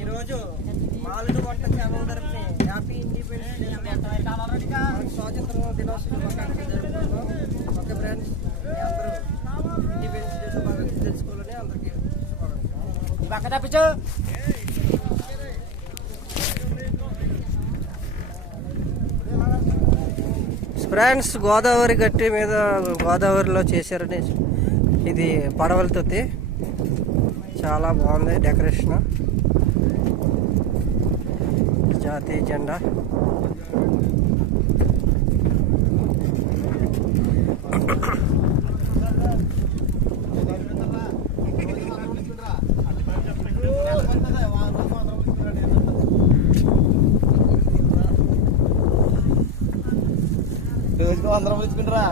ఈరోజు మాలుడు వంట channel తరపుని happy independence స్వాతంత్ర దినోత్సవం జరుపుకుంటున్నాం. ఓకే ఫ్రెండ్స్, అందరూ ఇండిపెండెన్స్ డే శుభాకాంక్షలు తెలుసుకోవాలని అందరికీ శుభాకాంక్షలు. ఫ్రెండ్స్, గోదావరి గట్టి మీద గోదావరిలో చేశారని ఇది పడవలతో చాలా బాగుంది డెకరేషన్. జాతీయ జెండా రోజుకు 100 రూపాయలు ఇచ్చుకుంటారా?